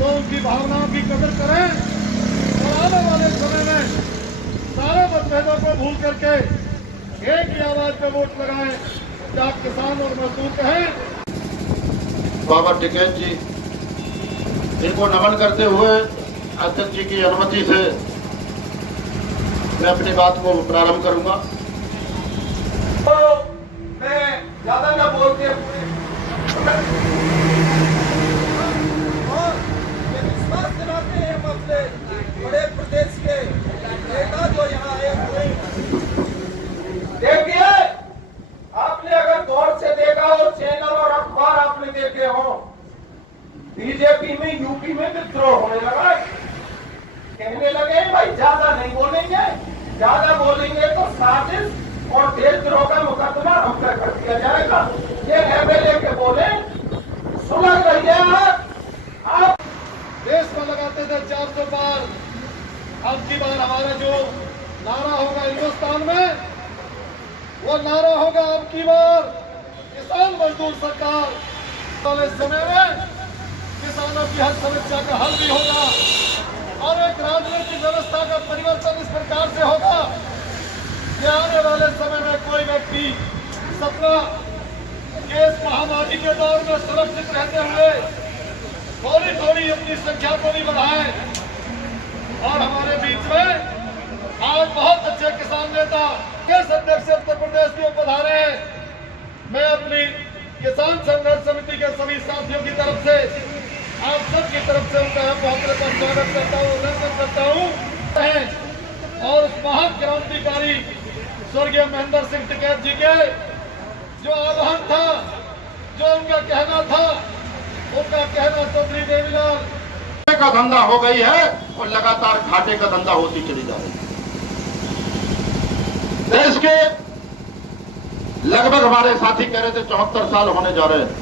तो उनकी भावनाओं की कदर करें और आने वाले समय में सारे मतभेदों को भूल करके एक ही आवाज पे वोट लगाएं। क्या किसान और मजदूर कहें। बाबा टिकैत जी, इनको नमन करते हुए अध्यक्ष जी की अनुमति से मैं अपनी बात को प्रारंभ करूंगा। तो मैं ज्यादा न बोलते और ये विश्वास दिलाते हैं हम अपने बड़े प्रदेश के नेता जो यहाँ आए हुए। देखिए, आपने अगर गौर से देखा और चैनल और अखबार आपने देखे हो, बीजेपी में यूपी में विद्रोह होने लगा। कहने लगे भाई ज्यादा नहीं बोलेंगे, ज्यादा बोलेंगे तो साजिश और देशद्रोह का मुकदमा हम पर कर दिया जाएगा। ये एमएलए के बोले सुलझ रही है। आप देश में लगाते थे 400 पार। अब की बार हमारा जो नारा होगा हिंदुस्तान में, वो नारा होगा अब की बार किसान मजदूर सरकार। वाले समय में किसानों की हर समस्या का हल भी होगा और एक राजनीतिक व्यवस्था का परिवर्तन इस प्रकार से होगा कि आने वाले समय में कोई व्यक्ति सपना इस महामारी के दौर में सुरक्षित रहते हुए थोड़ी थोड़ी अपनी संख्या को भी बढ़ाए। और हमारे बीच में आज बहुत अच्छे किसान नेता किस अध्यक्ष से उत्तर प्रदेश के पधारे हैं। मैं अपनी किसान संघर्ष समिति के सभी साथियों की तरफ से, आप सबकी तरफ से उनका बहुत बहुत स्वागत करता हूँ, अभिनंदन करता हूँ। और उस महान क्रांतिकारी स्वर्गीय महेंद्र सिंह टिकैत जी के जो आह्वान था, जो उनका कहना था, उनका कहना चौधरी देवीलाल का धंधा हो गई है और लगातार घाटे का धंधा होती चली जा रही है। देश के लगभग हमारे साथी कह रहे थे 74 साल होने जा रहे हैं।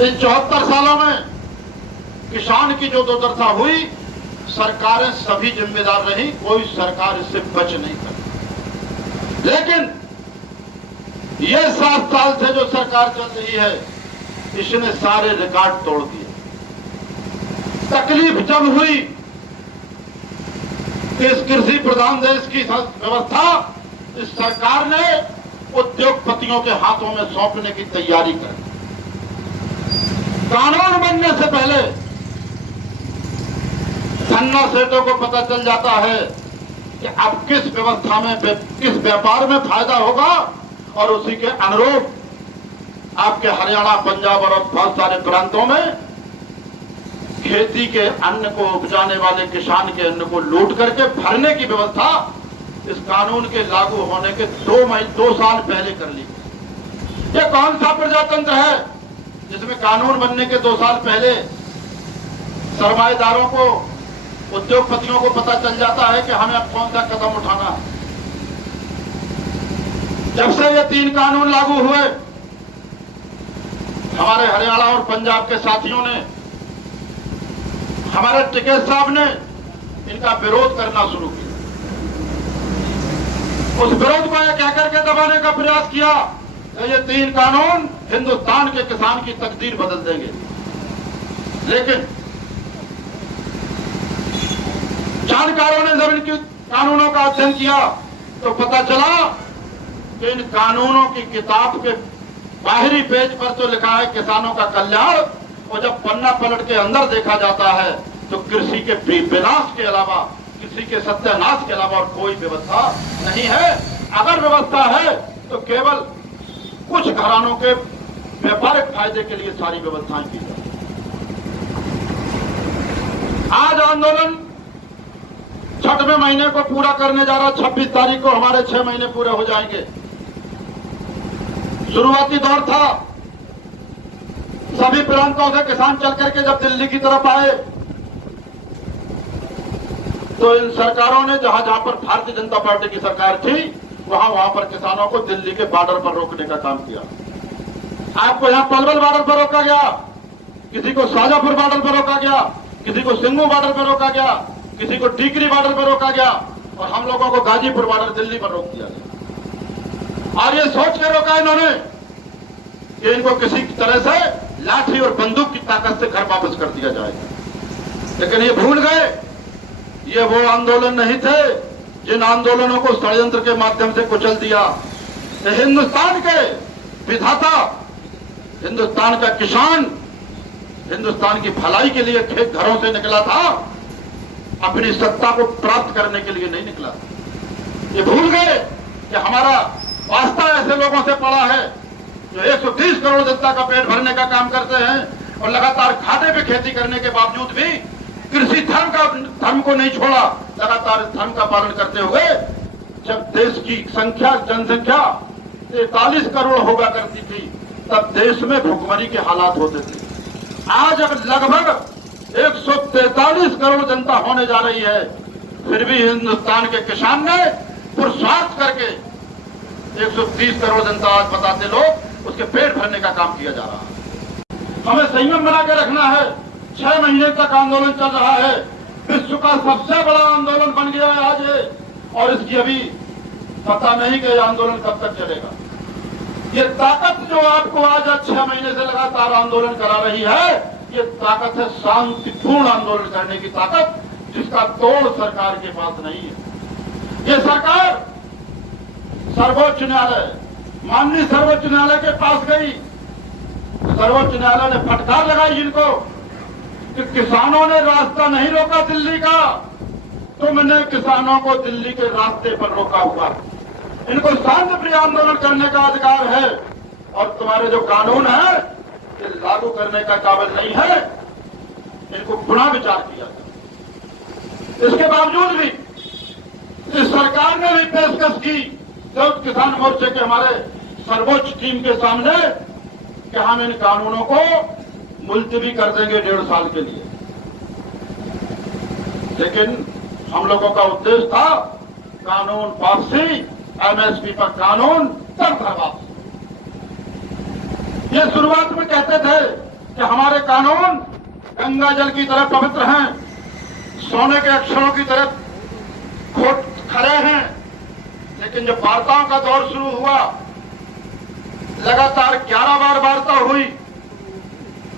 इन 74 सालों में किसान की जो दुर्दशा हुई, सरकारें सभी जिम्मेदार रही, कोई सरकार इससे बच नहीं पाई। लेकिन ये 7 साल से जो सरकार चल रही है, इसने सारे रिकॉर्ड तोड़ दिए। तकलीफ जब हुई कि इस कृषि प्रधान देश की व्यवस्था इस सरकार ने उद्योगपतियों के हाथों में सौंपने की तैयारी कर। कानून बनने से पहले धन्ना सेठों को पता चल जाता है कि अब किस व्यवस्था में, किस व्यापार में फायदा होगा और उसी के अनुरूप आपके हरियाणा, पंजाब और बहुत सारे प्रांतों में खेती के अन्न को उपजाने वाले किसान के अन्न को लूट करके भरने की व्यवस्था इस कानून के लागू होने के 2 साल पहले कर ली। ये कौन सा प्रजातंत्र है जिसमें कानून बनने के 2 साल पहले सरमाएदारों को, उद्योगपतियों को पता चल जाता है कि हमें अब कौन सा कदम उठाना है। जब से ये 3 कानून लागू हुए, हमारे हरियाणा और पंजाब के साथियों ने, हमारे टिकैत साहब ने इनका विरोध करना शुरू किया। उस विरोध को यह कहकर के दबाने का प्रयास किया कि ये 3 कानून हिंदुस्तान के किसान की तकदीर बदल देंगे। लेकिन जानकारों ने जब इन कानूनों का अध्ययन किया तो पता चला कि इन कानूनों की किताब के बाहरी पेज पर तो लिखा है किसानों का कल्याण, और जब पन्ना पलट के अंदर देखा जाता है तो कृषि के विनाश के अलावा, किसी के सत्यानाश के अलावा और कोई व्यवस्था नहीं है। अगर व्यवस्था है तो केवल कुछ घरानों के व्यापारिक फायदे के लिए सारी व्यवस्थाएं की जाती। आज आंदोलन 6वें महीने को पूरा करने जा रहा। 26 तारीख को हमारे 6 महीने पूरे हो जाएंगे। शुरुआती दौर था, सभी प्रांतों से किसान चल करके जब दिल्ली की तरफ आए तो इन सरकारों ने जहां पर भारतीय जनता पार्टी की सरकार थी, वहां पर किसानों को दिल्ली के बॉर्डर पर रोकने का काम किया। आपको यहां पलवल बॉर्डर पर रोका गया, किसी को शाजापुर बॉर्डर पर रोका गया, किसी को सिंगू बॉर्डर पर रोका गया, किसी को टीकरी बॉर्डर पर रोका गया, और हम लोगों को गाजीपुर बॉर्डर दिल्ली पर रोक दिया गया। और ये सोच कर रोका इन्होंने कि इनको किसी तरह से लाठी और बंदूक की ताकत से घर वापस कर दिया लेकिन ये भूल गए, ये वो आंदोलन नहीं थे जिन आंदोलनों को षड्यंत्र के माध्यम से कुचल दिया। ये हिंदुस्तान के विधाता, हिंदुस्तान का किसान, हिंदुस्तान की भलाई के लिए खेत घरों से निकला था, अपनी सत्ता को प्राप्त करने के लिए नहीं निकला। ये भूल गए कि हमारा वास्ता ऐसे लोगों से पड़ा है जो 130 करोड़ जनता का पेट भरने का काम करते हैं और लगातार घाटे पे खेती करने के बावजूद भी कृषि धर्म को नहीं छोड़ा, लगातार इस धर्म का पालन करते हुए जब देश की जनसंख्या 43 करोड़ होगा करती थी, तब देश में भुखमरी के हालात होते थे। आज अब लगभग 143 करोड़ जनता होने जा रही है, फिर भी हिंदुस्तान के किसान ने पुरुषार्थ करके 130 करोड़ जनता आज बताते लोग उसके पेट भरने का काम किया जा रहा है। हमें संयम बना के रखना है। 6 महीने तक आंदोलन चल रहा है, विश्व का सबसे बड़ा आंदोलन बन गया है आज ये, और इसकी अभी पता नहीं कि आंदोलन कब तक चलेगा। ये ताकत जो आपको आज 6 महीने से लगातार आंदोलन करा रही है, ये ताकत है शांतिपूर्ण आंदोलन करने की ताकत, जिसका तोड़ सरकार के पास नहीं है। ये सरकार सर्वोच्च न्यायालय, माननीय सर्वोच्च न्यायालय के पास गई, सर्वोच्च न्यायालय ने फटकार लगाई जिनको कि किसानों ने रास्ता नहीं रोका दिल्ली का, तुमने किसानों को दिल्ली के रास्ते पर रोका हुआ। इनको शांतिप्रिय आंदोलन करने का अधिकार है और तुम्हारे जो कानून है ये लागू करने का काबिल नहीं है, इनको पुनः विचार किया जाए। इसके बावजूद भी इस सरकार ने भी पेशकश की संयुक्त किसान मोर्चे के हमारे सर्वोच्च टीम के सामने कि हम इन कानूनों को मुलतवी कर देंगे 1.5 साल के लिए, लेकिन हम लोगों का उद्देश्य था कानून वापसी, एमएसपी पर कानून तब वापसी। ये शुरुआत में कहते थे कि हमारे कानून गंगा जल की तरह पवित्र हैं, सोने के अक्षरों की तरह खरे हैं, लेकिन जब वार्ताओं का दौर शुरू हुआ, लगातार 11 बार वार्ता हुई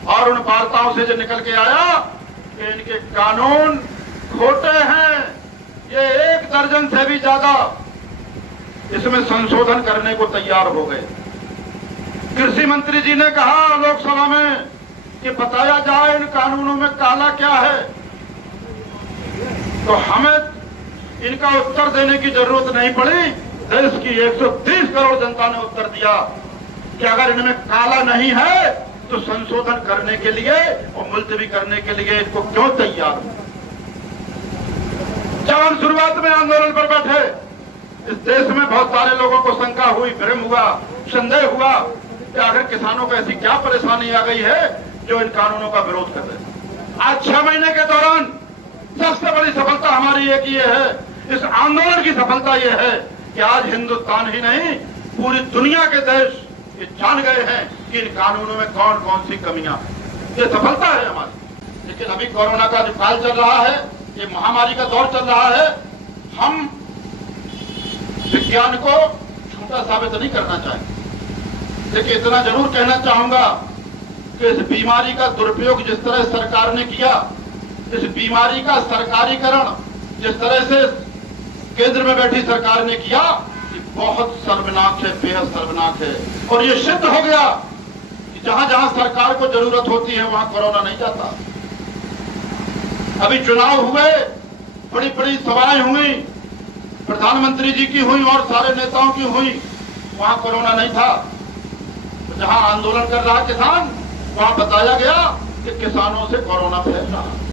और उन वार्ताओं से जो निकल के आया कि इनके कानून खोटे हैं, ये 1 दर्जन से भी ज्यादा इसमें संशोधन करने को तैयार हो गए। कृषि मंत्री जी ने कहा लोकसभा में कि बताया जाए इन कानूनों में काला क्या है, तो हमें इनका उत्तर देने की जरूरत नहीं पड़ी। देश की 130 करोड़ जनता ने उत्तर दिया कि अगर इनमें काला नहीं है तो संशोधन करने के लिए और मुलतवी करने के लिए इनको क्यों तैयार हो। जब हम शुरुआत में आंदोलन पर बैठे, इस देश में बहुत सारे लोगों को शंका हुई, भ्रम हुआ, संदेह हुआ कि आखिर किसानों को ऐसी क्या परेशानी आ गई है जो इन कानूनों का विरोध कर रहे हैं। आज 6 महीने के दौरान सबसे बड़ी सफलता हमारी एक ये है, इस आंदोलन की सफलता ये है कि आज हिंदुस्तान ही नहीं पूरी दुनिया के देश ये जान गए हैं कि इन कानूनों में कौन कौन सी कमियां हैं। ये सफलता है हमारी। लेकिन अभी कोरोना का जो काल चल रहा है, ये महामारी का दौर चल रहा है, हम विज्ञान को झूठा साबित नहीं करना चाहेंगे, लेकिन इतना जरूर कहना चाहूंगा कि इस बीमारी का दुरुपयोग जिस तरह सरकार ने किया, इस बीमारी का सरकारीकरण जिस तरह से केंद्र में बैठी सरकार ने किया, ये बहुत शर्मनाक है, बेहद शर्मनाक है। और ये सिद्ध हो गया कि जहां जहां सरकार को जरूरत होती है वहां कोरोना नहीं जाता। अभी चुनाव हुए, बड़ी बड़ी सभाएं हुई, प्रधानमंत्री जी की हुई और सारे नेताओं की हुई, वहां कोरोना नहीं था। तो जहां आंदोलन कर रहा किसान, वहां बताया गया कि किसानों से कोरोना फैल रहा।